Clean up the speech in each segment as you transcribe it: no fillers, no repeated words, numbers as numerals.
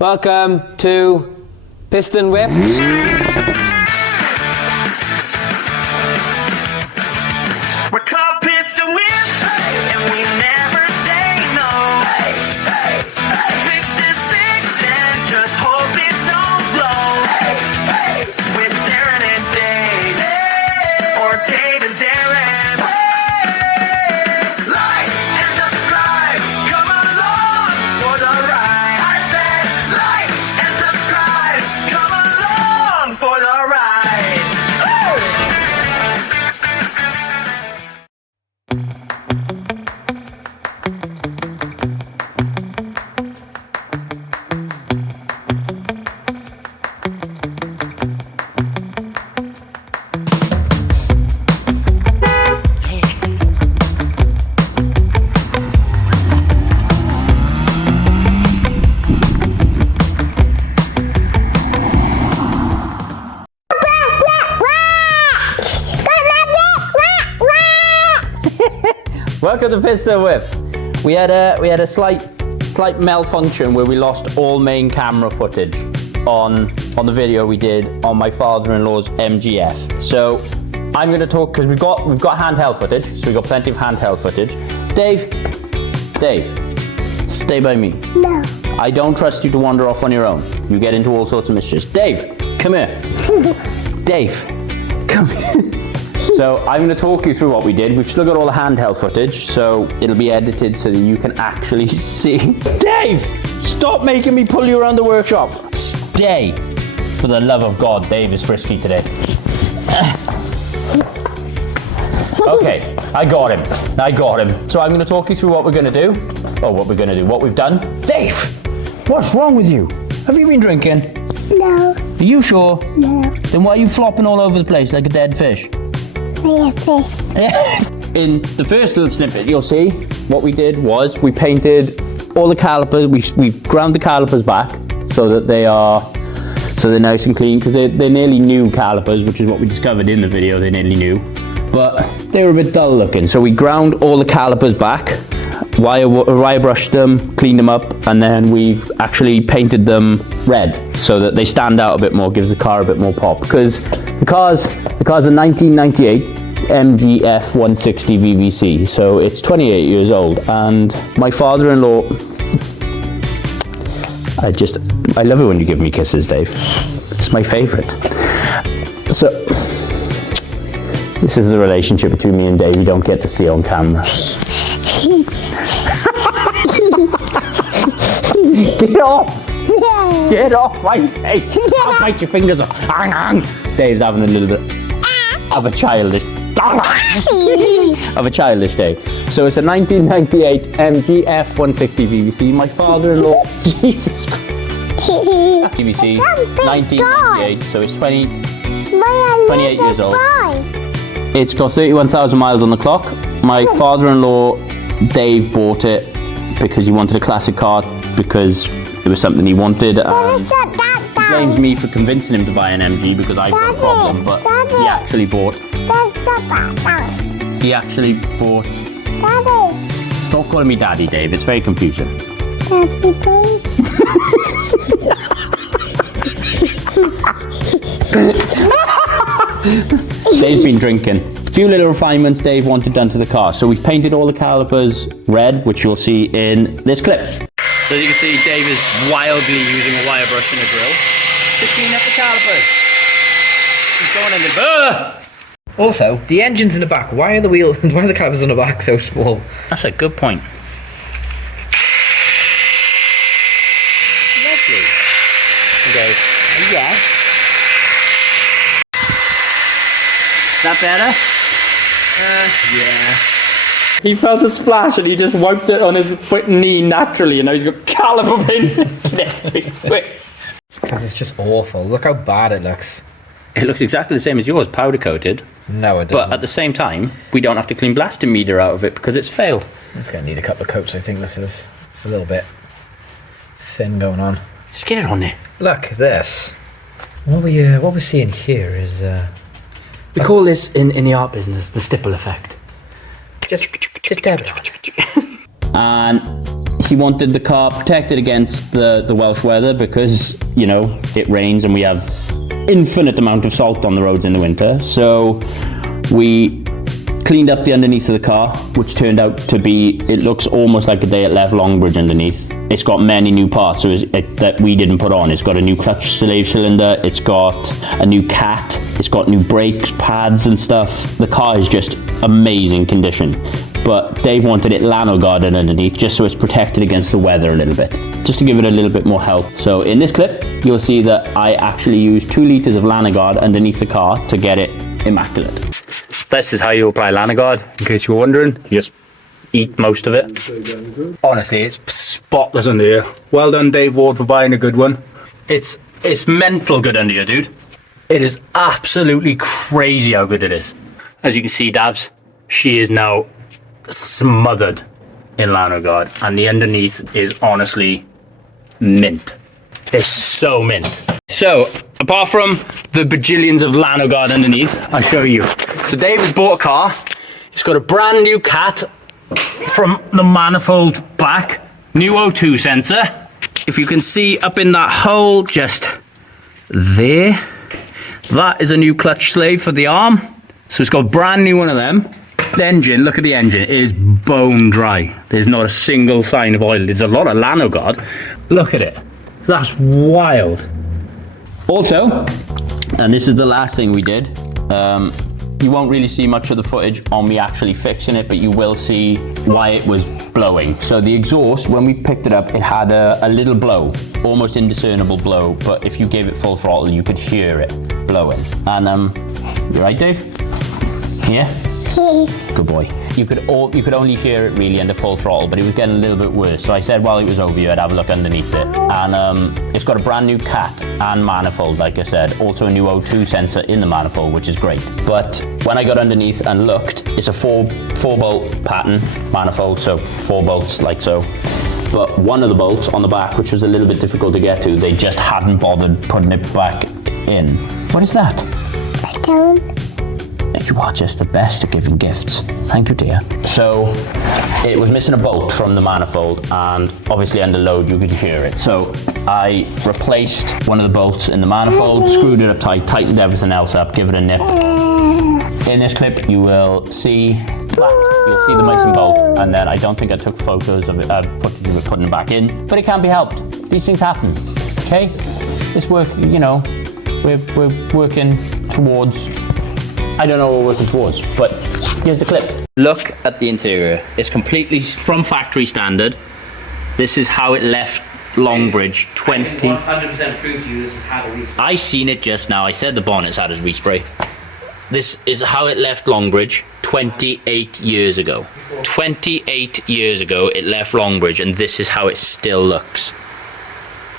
Welcome to Piston Whips. We're called Piston Whips, and we never say no. Fixed is fixed, and just hope it don't blow. With Darren and Dave, or Dave and Darren. Like and subscribe, come along for the ride. I said like and subscribe, come along for the ride. Welcome to Piston Whip. We had a slight malfunction where we lost all main camera footage on the video we did on my father-in-law's MGF. So I'm going to talk because we've got handheld footage, so we've got plenty of handheld footage. Dave, stay by me. No. I don't trust you to wander off on your own. You get into all sorts of mischief. Dave, come here. Dave, come here. So I'm going to talk you through what we did. We've still got all the handheld footage, so it'll be edited so that you can actually see. Dave, stop making me pull you around the workshop. Stay. For the love of God, Dave is frisky today. Okay, I got him. So I'm going to talk you through what we're going to do. Oh, what we've done. Dave, what's wrong with you? Have you been drinking? No. Are you sure? No. Then why are you flopping all over the place like a dead fish? In the first little snippet, you'll see what we did was we painted all the calipers. We ground the calipers back so that they're nice and clean, because they're nearly new calipers, which is what we discovered in the video. They're nearly new, but they were a bit dull looking. So we ground all the calipers back, wire brushed them, cleaned them up, and then we've actually painted them red so that they stand out a bit more, gives the car a bit more pop. Because the car's a 1998 MGF 160 VVC, so it's 28 years old, and my father-in-law, I love it when you give me kisses, Dave. It's my favorite. So this is the relationship between me and Dave you don't get to see on camera. Get off! Get off my face! I'll bite your fingers off. Dave's having a little bit of a childish day. So it's a 1998 MGF 160 VVC. My father-in-law, Jesus Christ. VVC, 1998, so it's 28 years old. It's got 31,000 miles on the clock. My father-in-law, Dave, bought it because he wanted a classic car, because it was something he wanted. He blames me for convincing him to buy an MG because I've got a problem, but he actually bought. Stop calling me Daddy, Dave. It's very confusing. Dave's been drinking. A few little refinements Dave wanted done to the car. So we've painted all the calipers red, which you'll see in this clip. So as you can see, Dave is wildly using a wire brush and a drill to clean up the calipers. He's going in the... Also, the engine's in the back. Why are the calipers on the back so small? That's a good point. Lovely. Okay. Yeah. Is that better? Yeah. He felt a splash and he just wiped it on his knee naturally, and now he's got caliper paint everywhere. Because it's just awful. Look how bad it looks. It looks exactly the same as yours, powder coated. No, it doesn't. But at the same time, we don't have to clean blasting meter out of it because it's failed. It's going to need a couple of coats, I think. It's a little bit thin going on. Just get it on there. Look, this. What we're seeing here is... we call this, in the art business, the stipple effect. Just dab it on. And he wanted the car protected against the Welsh weather because, you know, it rains and we have infinite amount of salt on the roads in the winter. So we cleaned up the underneath of the car, which turned out to be, it looks almost like a day it left Longbridge underneath. It's got many new parts that we didn't put on. It's got a new clutch slave cylinder, it's got a new cat, it's got new brakes, pads and stuff. The car is just amazing condition. But Dave wanted it lano guarded underneath just so it's protected against the weather a little bit, just to give it a little bit more help. So in this clip, you'll see that I actually used 2 litres of Lanaguard underneath the car to get it immaculate. This is how you apply Lanaguard, in case you were wondering. You just eat most of it. Honestly, it's spotless under here. Well done, Dave Ward, for buying a good one. It's mental good under here, dude. It is absolutely crazy how good it is. As you can see, Davs, she is now smothered in Lanaguard, and the underneath is honestly mint. It's so mint. So, apart from the bajillions of Lanaguard underneath, I'll show you. So Dave has bought a car. It's got a brand new cat from the manifold back, new O2 sensor. If you can see up in that hole just there, that is a new clutch slave for the arm. So it's got a brand new one of them. The engine, look at the engine, it is bone dry. There's not a single sign of oil. There's a lot of Lanaguard. Look at it. That's wild. Also, and this is the last thing we did, you won't really see much of the footage on me actually fixing it, but you will see why it was blowing. So the exhaust, when we picked it up, it had a little blow, almost indiscernible blow, but if you gave it full throttle, you could hear it blowing. And you right, Dave? Yeah? Good boy. You could only hear it really under full throttle, but it was getting a little bit worse. So I said while it was over here, I'd have a look underneath it. And it's got a brand new cat and manifold, like I said. Also a new O2 sensor in the manifold, which is great. But when I got underneath and looked, it's a four bolt pattern manifold, so 4 bolts like so. But one of the bolts on the back, which was a little bit difficult to get to, they just hadn't bothered putting it back in. What is that? I don't. You are just the best at giving gifts. Thank you, dear. So it was missing a bolt from the manifold, and obviously under load you could hear it. So I replaced one of the bolts in the manifold, screwed it up tight, tightened everything else up, give it a nip. In this clip you will see you'll see the missing bolt, and then I don't think I took photos of it, footage of it putting it back in, but it can't be helped. These things happen, okay? This work, you know, we're working towards, I don't know what we're working towards, but here's the clip. Look at the interior. It's completely from factory standard. This is how it left Longbridge 20. 100% prove to you this is how to respray. I seen it just now. I said the bonnet's had its respray. This is how it left Longbridge 28 years ago. 28 years ago it left Longbridge, and this is how it still looks.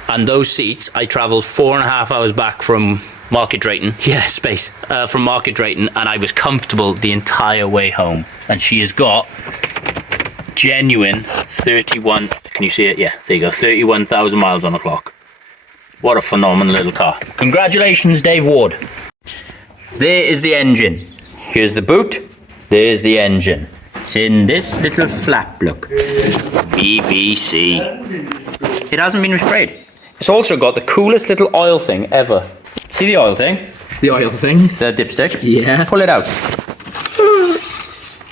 And those seats, I travelled 4.5 hours back from Market Drayton. Yeah, space. From Market Drayton, and I was comfortable the entire way home. And she has got genuine 31, can you see it? Yeah, there you go, 31,000 miles on the clock. What a phenomenal little car. Congratulations, Dave Ward. There is the engine. Here's the boot. There's the engine. It's in this little flap, look. VVC. It hasn't been resprayed. It's also got the coolest little oil thing ever. See the oil thing? The oil thing? The dipstick? Yeah. Pull it out.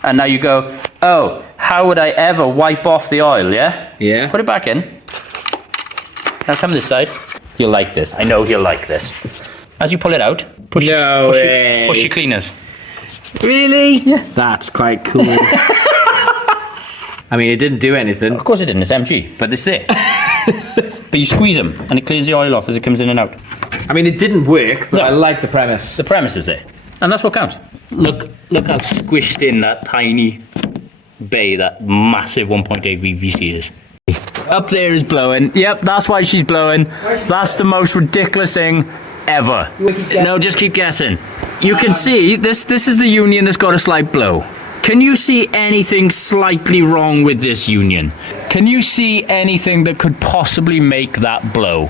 And now you go, oh, how would I ever wipe off the oil, yeah? Yeah. Put it back in. Now come this side. You'll like this. I know he'll like this. As you pull it out, push your cleaners. Really? Yeah. That's quite cool. I mean, it didn't do anything. Of course it didn't, it's MG, but it's there. But you squeeze them and it clears the oil off as it comes in and out. I mean, it didn't work, but No. I like the premise. The premise is there. And that's what counts. Look how squished in that tiny bay that massive 1.8 VVC is. Up there is blowing. Yep, that's why she's blowing. That's the most ridiculous thing ever. No, just keep guessing. You can see, this is the union that's got a slight blow. Can you see anything slightly wrong with this union? Can you see anything that could possibly make that blow?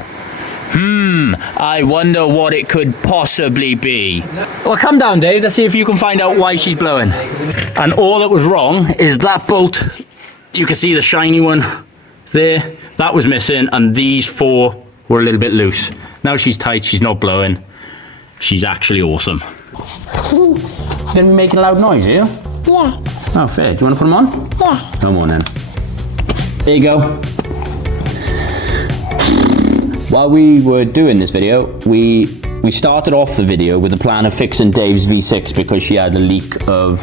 I wonder what it could possibly be. Well, come down, Dave. Let's see if you can find out why she's blowing. And all that was wrong is that bolt. You can see the shiny one There, that was missing, and these 4 were a little bit loose. Now she's tight, she's not blowing. She's actually awesome. You're gonna be making a loud noise, are you? Yeah. Oh, fair. Do you want to put them on? Yeah. Come on then. There you go. While we were doing this video, we started off the video with the plan of fixing Dave's V6 because she had a leak of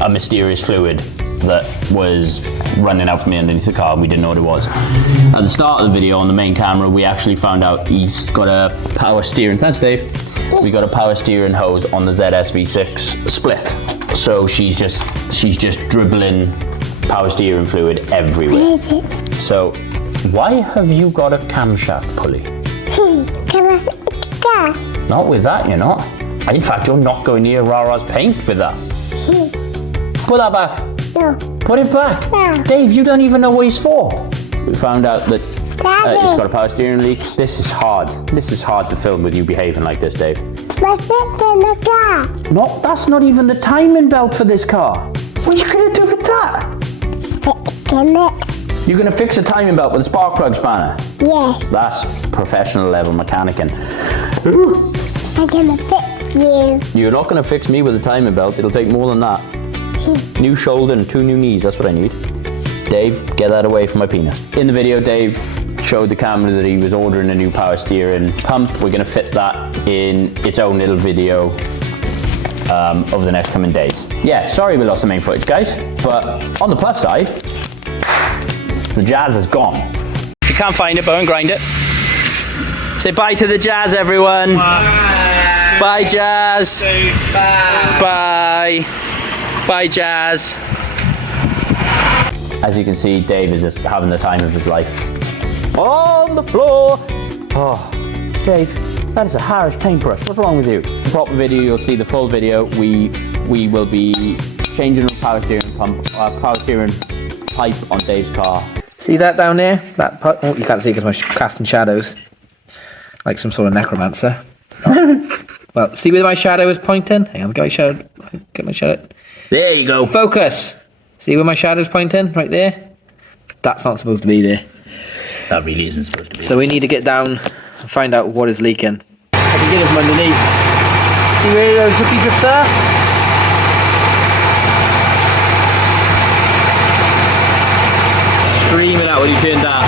a mysterious fluid that was running out from underneath the car and we didn't know what it was. At the start of the video on the main camera, we actually found out he's got a power steering, thanks Dave, we got a power steering hose on the ZS V6 split. So she's just dribbling power steering fluid everywhere. So why have you got a camshaft pulley? Can I fix the car? Not with that, you're not. In fact, you're not going near Rara's paint with that. Put that back. No. Put it back. No. Dave, you don't even know what he's for. We found out that Daddy. it's got a power steering leak. This is hard. This is hard to film with you behaving like this, Dave. But fix in the car. No, that's not even the timing belt for this car. What are you going to do with that? Can it? You're going to fix a timing belt with a spark plug spanner. Yes. That's professional level mechanicking. I'm gonna fix you. You're not going to fix me with a timing belt. It'll take more than that. New shoulder and 2 new knees, that's what I need. Dave, get that away from my penis. In the video, Dave showed the camera that he was ordering a new power steering pump. We're going to fit that in its own little video over the next coming days. Yeah, sorry we lost the main footage, guys, but on the plus side, the Jazz is gone. If you can't find it, go and grind it. Say bye to the Jazz, everyone. Bye, bye Jazz. Bye. Bye. Bye, Jazz. As you can see, Dave is just having the time of his life. On the floor. Oh, Dave, that is a Harris paintbrush. What's wrong with you? The proper video, you'll see the full video. We will be changing the power steering pump, power steering pipe on Dave's car. See that down there? That oh, you can't see because I'm casting shadows, like some sort of necromancer. Well, see where my shadow is pointing? Hang on, get my shadow. There you go. Focus. See where my shadow's pointing? Right there. That's not supposed to be there. That really isn't supposed to be. So we need to get down and find out what is leaking. I can get it from underneath. See where those rookie drips are? Screaming out when you turned that.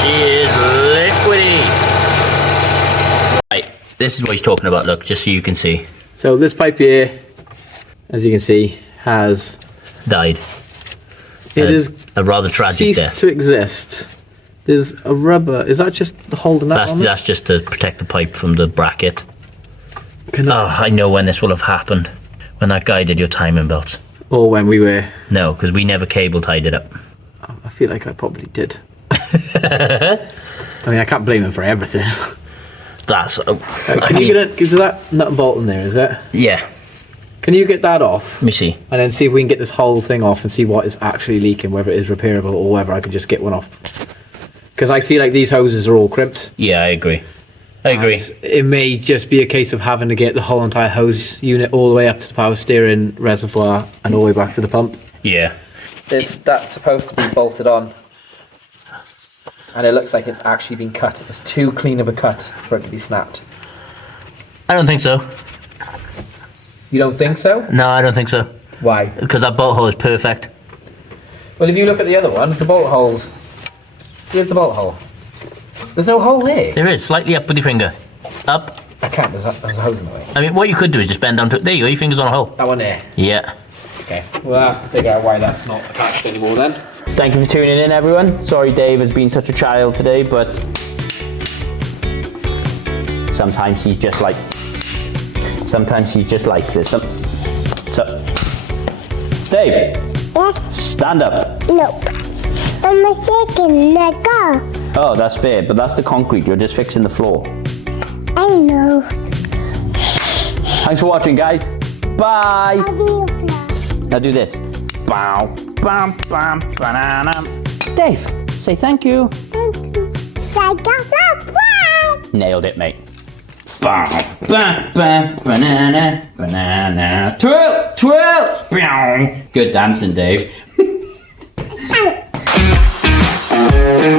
She is liquidy. Right, this is what he's talking about, look, just so you can see. So this pipe here, as you can see, has Died. it is A rather tragic ceased death. to exist. There's a rubber. Is that just holding that on? That's just to protect the pipe from the bracket. Can Oh, I know when this will have happened. When that guy did your timing belt. Or when we were. No, because we never cable tied it up. I feel like I probably did. I mean, I can't blame him for everything. That's. Can you get it? Is that nut and bolt in there? Is it? Yeah. Can you get that off? Let me see. And then see if we can get this whole thing off and see what is actually leaking, whether it is repairable or whether I can just get one off. Because I feel like these hoses are all crimped. Yeah, I agree. I agree. And it may just be a case of having to get the whole entire hose unit all the way up to the power steering reservoir and all the way back to the pump. Yeah. That's supposed to be bolted on. And it looks like it's actually been cut. It's too clean of a cut for it to be snapped. I don't think so. You don't think so? No, I don't think so. Why? Because that bolt hole is perfect. Well, if you look at the other ones, the bolt holes. Here's the bolt hole. There's no hole there. There is, slightly up with your finger. Up. I can't, there's a hose in the way. I mean, what you could do is just bend down to. There you go, your finger's on a hole. That one there. Yeah. Okay, we'll have to figure out why that's not attached anymore then. Thank you for tuning in, everyone. Sorry Dave has been such a child today, but sometimes he's just like this. So, Dave, Yes. stand up. Nope. I'm shaking the car. Oh, that's fair, but that's the concrete. You're just fixing the floor. I know. Thanks for watching, guys. Bye. I'll be your plan. Now do this. Bow, bam, bam, banana. Dave, say thank you. Thank you. I got that plan. Nailed it, mate. Bow, bam, bam, banana, banana. Twirl, twirl. Bow. Good dancing, Dave. Bye.